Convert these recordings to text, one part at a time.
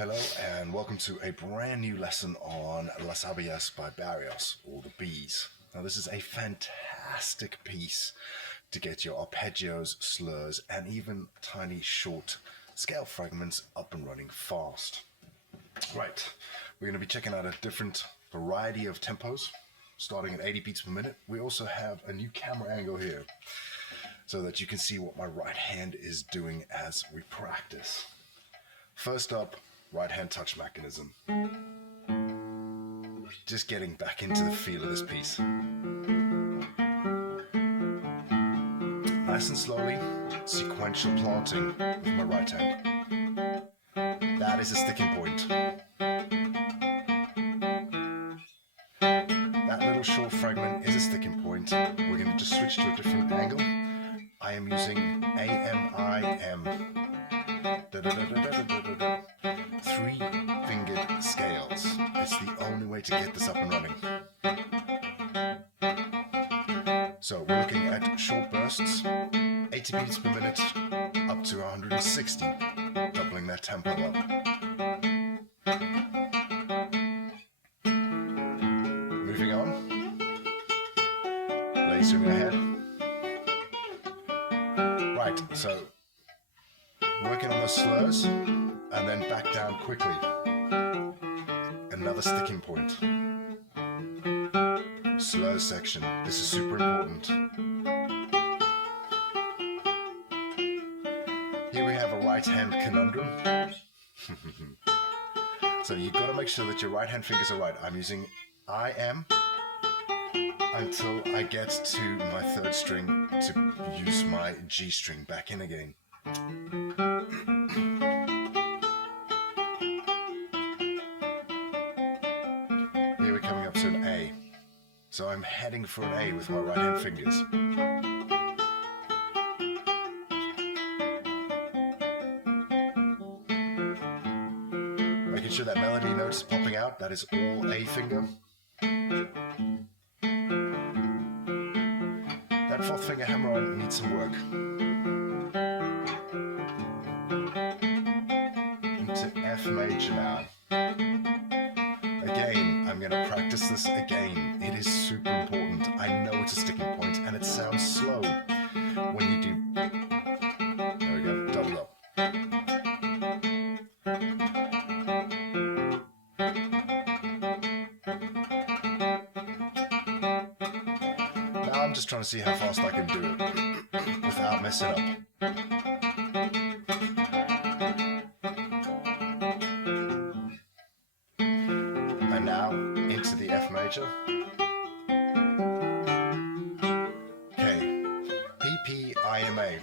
Hello and welcome to a brand new lesson on Las Abejas by Barrios, or the bees. Now this is a fantastic piece to get your arpeggios, slurs, and even tiny short scale fragments up and running fast. Right, we're going to be checking out a different variety of tempos, starting at 80 beats per minute. We also have a new camera angle here, so that you can see what my right hand is doing as we practice. First up, right hand touch mechanism. Just getting back into the feel of this piece. Nice and slowly, sequential planting with my right hand. That is a sticking point. That little short fragment is a sticking point. We're going to just switch to a different angle. I am using A-M-I-M. Three-fingered scales. It's the only way to get this up and running. So we're looking at short bursts, 80 beats per minute, up to 160, doubling that tempo up. Moving on, lasering ahead. Right, so working on the slurs, and then back down quickly. Another sticking point. Slurs section. This is super important. Here we have a right hand conundrum. So you've got to make sure that your right hand fingers are right. I'm using I-M until I get to my third string to use my G string back in again. Here we're coming up to an A. So I'm heading for an A with my right hand fingers. Making sure that melody note is popping out, that is all A finger. That fourth finger hammer on needs some work. Into F major now. Again, I'm going to practice this again. It is super important. I know it's a sticking point and it sounds slow when you do. There we go, double up. Now I'm just trying to see how fast I can do it without messing up. And now into the F major. Okay, P, P, I, M, A.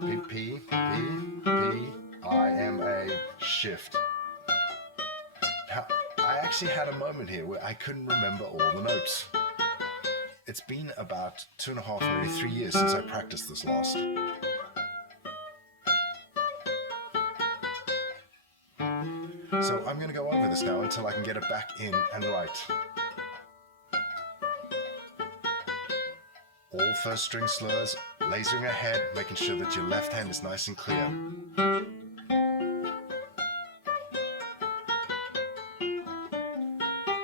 P, P, P, P, I, M, A, shift. Now, I actually had a moment here where I couldn't remember all the notes. It's been about 2.5, maybe 3 years since I practiced this last. So I'm going to go over this now until I can get it back in and right. All first string slurs, lasering ahead, making sure that your left hand is nice and clear.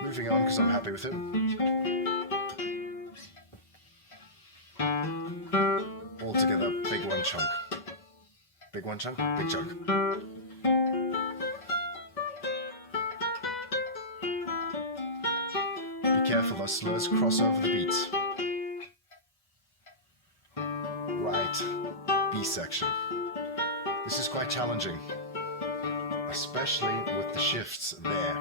Moving on because I'm happy with it. All together, big one chunk. Big one chunk, big chunk. Be careful, those slurs cross over the beats. Right, B section. This is quite challenging, especially with the shifts there.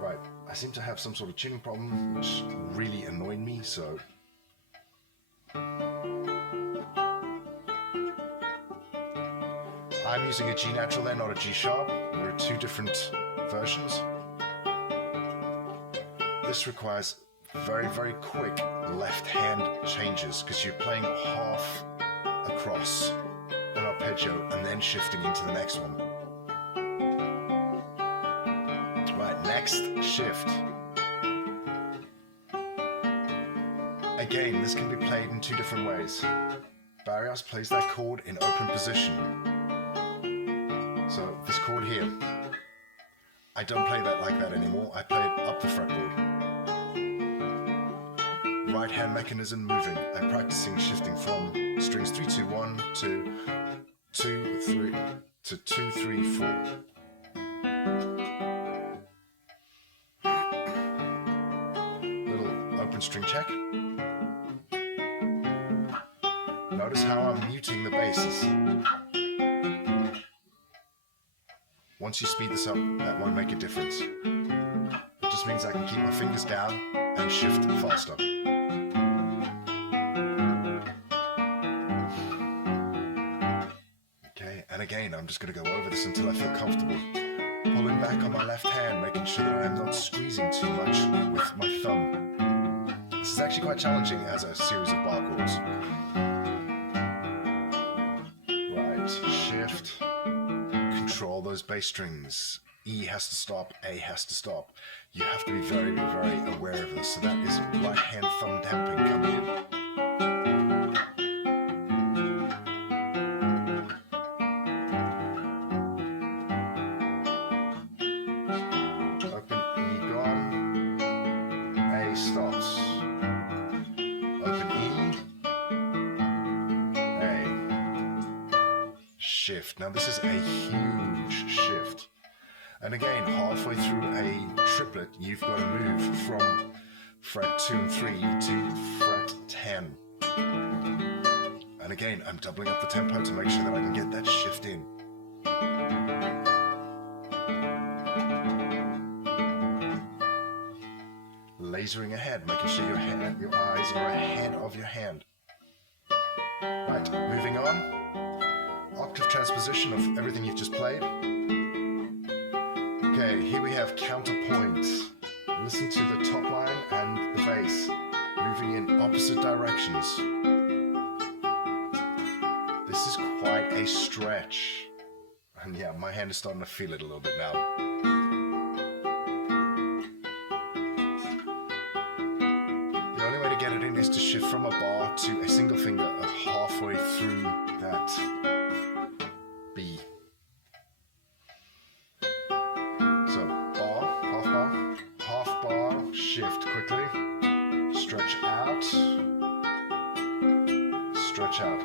Right, I seem to have some sort of tuning problem, which really annoyed me, so I'm using a G natural there, not a G sharp. There are two different versions. This requires very, very quick left hand changes because you're playing half across an arpeggio and then shifting into the next one. Right, next shift. Again, this can be played in two different ways. Barrios plays that chord in open position. So this chord here, I don't play that like that anymore. I play it up the fretboard. Right hand mechanism moving. I'm practicing shifting from strings 3, 2, 1 to 2, 3 to 2, 3, 4. Little open string check. Notice how I'm muting the basses. Once you speed this up, that won't make a difference. It just means I can keep my fingers down and shift faster. Okay, and again, I'm just going to go over this until I feel comfortable. Pulling back on my left hand, making sure that I'm not squeezing too much with my thumb. This is actually quite challenging as a series of bar chords. Right, shift. Control those bass strings. E has to stop, A has to stop. You have to be very, very aware of this. So that is right hand thumb damping coming in. Open, E gone. A stops. Open E. A. Shift. Now this is a huge shift. And again, halfway through a triplet, you've got to move from fret 2 and 3 to fret 10. And again, I'm doubling up the tempo to make sure that I can get that shift in. Lasering ahead, making sure your eyes are ahead of your hand. Right, moving on. Octave transposition of everything you've just played. Okay, here we have counterpoint. Listen to the top line and the bass moving in opposite directions. This is quite a stretch. And yeah, my hand is starting to feel it a little bit now. The only way to get it in is to shift from a bar to a single finger halfway through that B. Shift quickly, stretch out, stretch out.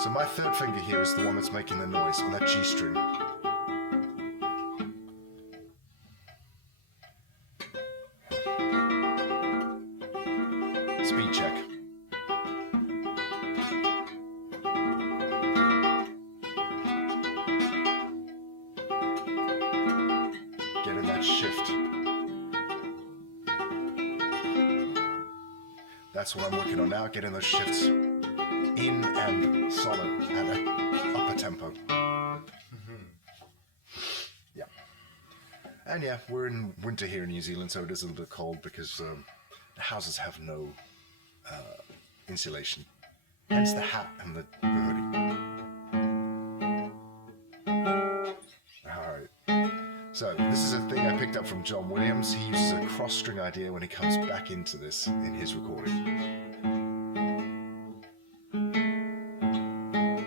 So my third finger here is the one that's making the noise on that G string. Speed check. Get in that shift. That's what I'm working on now, getting those shifts in and solid at an upper tempo. Yeah. And yeah, we're in winter here in New Zealand, so it is a little bit cold because the houses have no insulation. Hence the hat and the hoodie. Alright. So this is a thing I picked up from John Williams. He uses a cross string idea when he comes back into this in his recording.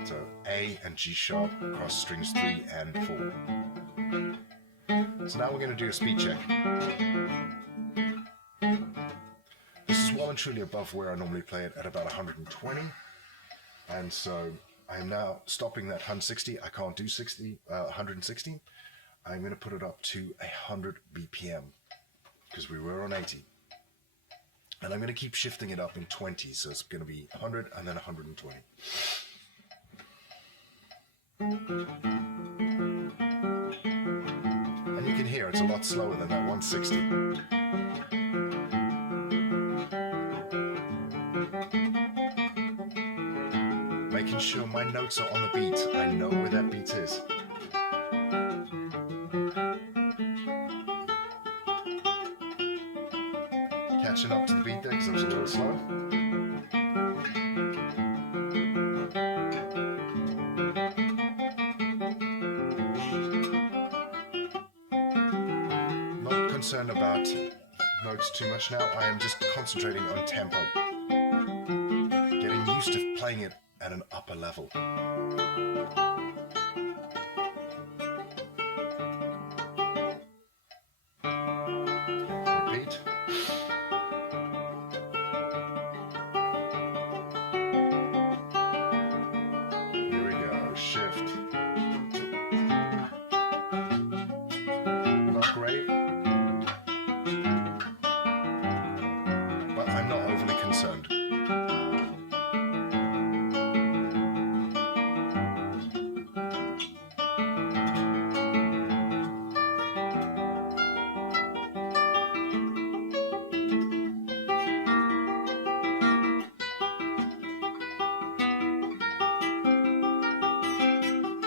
So A and G sharp cross strings 3 and 4. So now we're going to do a speed check. This is well and truly above where I normally play it at about 120. And so I'm now stopping that 160. I can't do 160. I'm going to put it up to 100 BPM because we were on 80. And I'm going to keep shifting it up in 20, so it's going to be 100 and then 120. And you can hear it's a lot slower than that 160. Making sure my notes are on the beat. I know where that beat is. Catching up to the beat there because I was a little slow. Not concerned about notes too much now. I am just concentrating on tempo. Getting used to playing it at an upper level.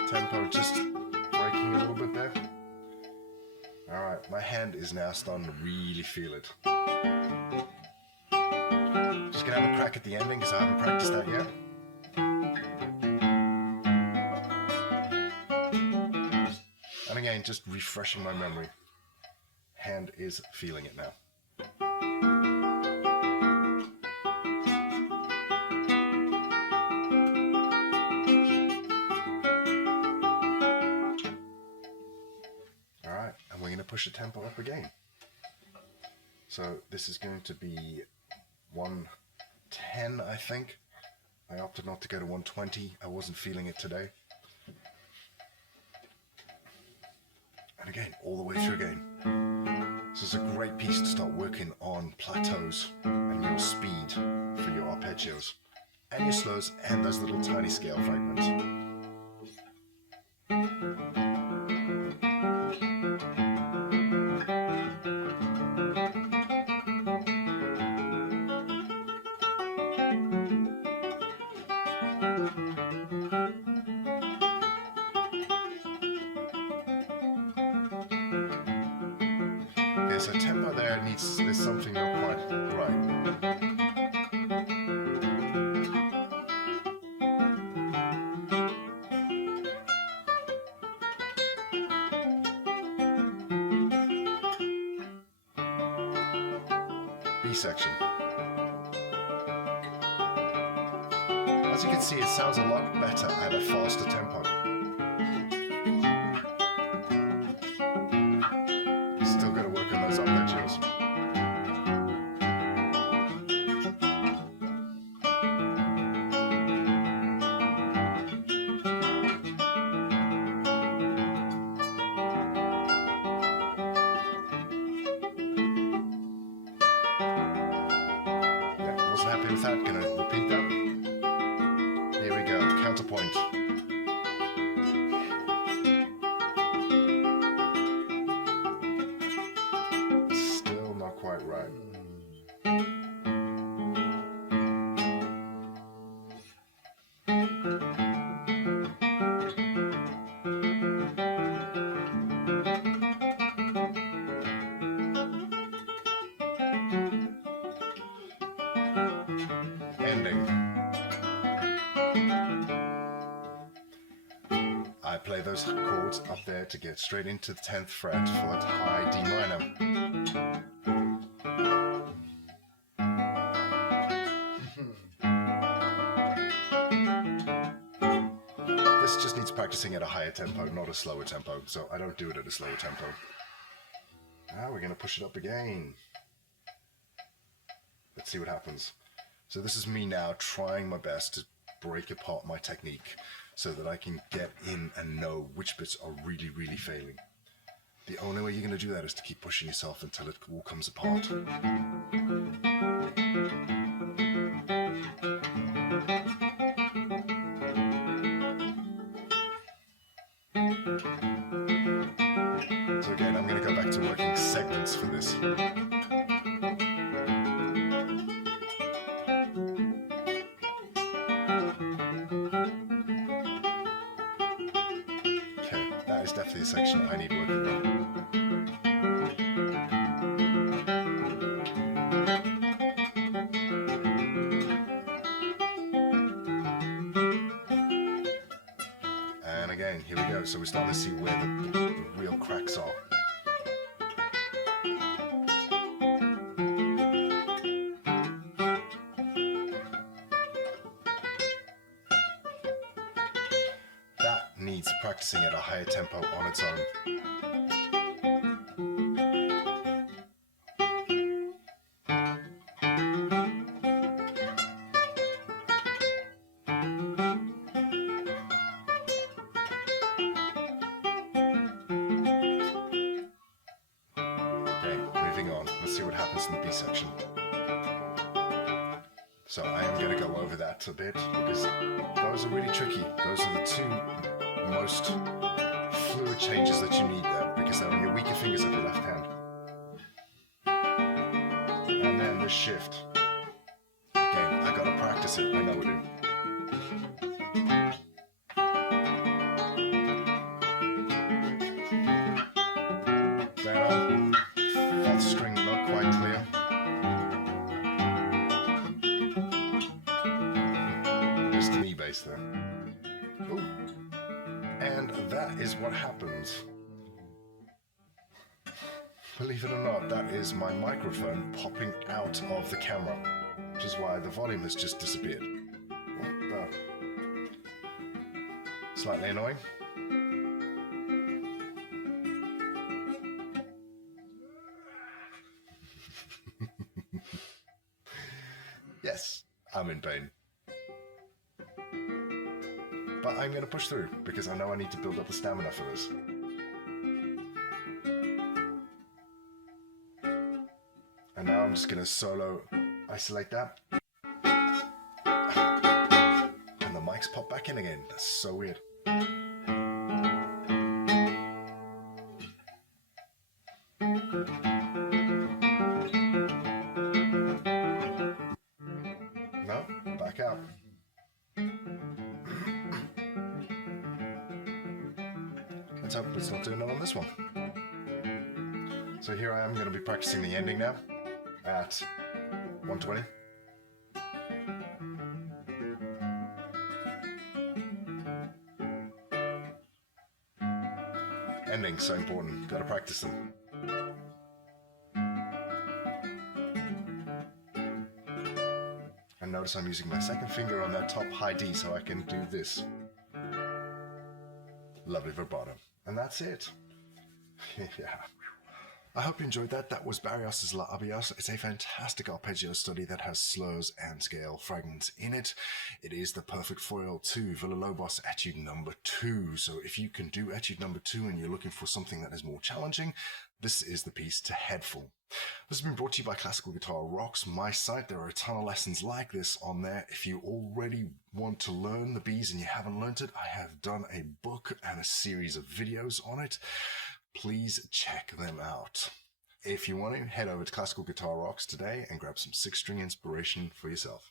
Tempo just breaking a little bit there. Alright, my hand is now starting to really feel it. Just gonna have a crack at the ending because I haven't practiced that yet. And again, just refreshing my memory. Hand is feeling it now. Alright, and we're going to push the tempo up again. So this is going to be 110, I think. I opted not to go to 120. I wasn't feeling it today. And again, all the way through again. This is a great piece to start working on plateaus and your speed for your arpeggios and your slurs and those little tiny scale fragments. Okay, so tempo there there's something not quite right. B section. As you can see, it sounds a lot better at a faster tempo. Still got to work on those arpeggios. Yeah, wasn't happy with that. Gonna repeat that. Here we go. Counterpoint. Still not quite right. Ending. I play those chords up there to get straight into the 10th fret for that high D minor. This just needs practicing at a higher tempo, not a slower tempo, so I don't do it at a slower tempo. Now we're going to push it up again. Let's see what happens. So this is me now trying my best to break apart my technique so that I can get in and know which bits are really, really failing. The only way you're going to do that is to keep pushing yourself until it all comes apart. So again, I'm going to go back to working segments for this. Okay, that is definitely a section I need working on. And again, here we go. So we're starting to see where the real cracks are. That needs practicing at a higher tempo on its own. Let's see what happens in the B section. So I am going to go over that a bit because those are really tricky. Those are the two most fluid changes that you need there because they're on your weaker fingers of your left hand. And then the shift. Again, I got to practice it. I know I do. And that is what happens. Believe it or not, that is my microphone popping out of the camera, which is why the volume has just disappeared. What the? Slightly annoying. Yes, I'm in pain. But I'm going to push through because I know I need to build up the stamina for this. And now I'm just going to solo isolate that. And the mics pop back in again. That's so weird. No, back out. Let's hope it's not doing it on this one. So here I am going to be practicing the ending now at 120. Endings so important, gotta practice them. And notice I'm using my second finger on that top high D so I can do this. Lovely vibrato. And that's it. Yeah. I hope you enjoyed that. That was Barrios' Las Abejas. It's a fantastic arpeggio study that has slurs and scale fragments in it. It is the perfect foil to Villa-Lobos Etude number 2. So if you can do Etude number 2 and you're looking for something that is more challenging, this is the piece to head for. This has been brought to you by Classical Guitar Rocks, my site. There are a ton of lessons like this on there. If you already want to learn the Bs and you haven't learned it, I have done a book and a series of videos on it. Please check them out. If you want to, head over to Classical Guitar Rocks today and grab some 6-string inspiration for yourself.